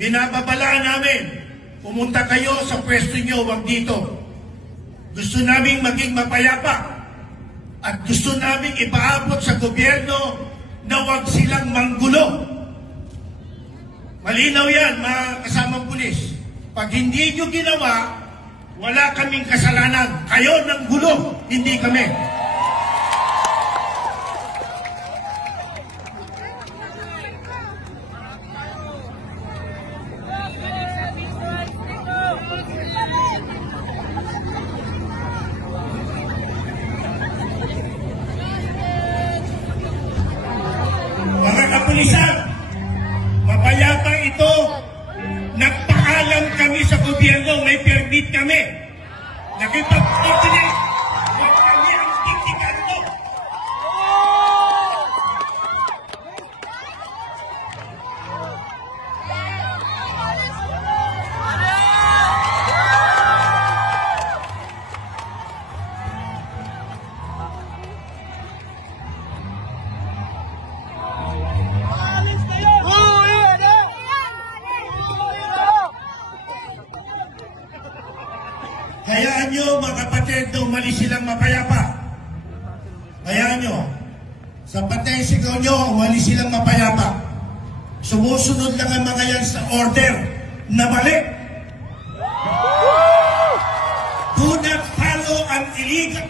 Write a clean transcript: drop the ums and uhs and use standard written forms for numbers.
Binababalaan namin, pumunta kayo sa pwesto nyo, wag dito. Gusto namin maging mapayapa at gusto namin ipaabot sa gobyerno na wag silang manggulo. Malinaw yan, mga kasamang pulis. Pag hindi nyo ginawa, wala kaming kasalanan. Kayo ng gulo, hindi kami. Mga kapulisan, mapayapa ito. Nagpaalam kami sa gobyerno, may permit kami. Nakipag-coordinate. Huwag kami ang tiktikan to. Hayaan nyo, mga kapatid, na umalis silang mapayapa. Hayaan nyo. Sapat na yung sigaw nyo, umalis silang mapayapa. Sumusunod lang ang mga yan sa order na mali. Do not follow an illegal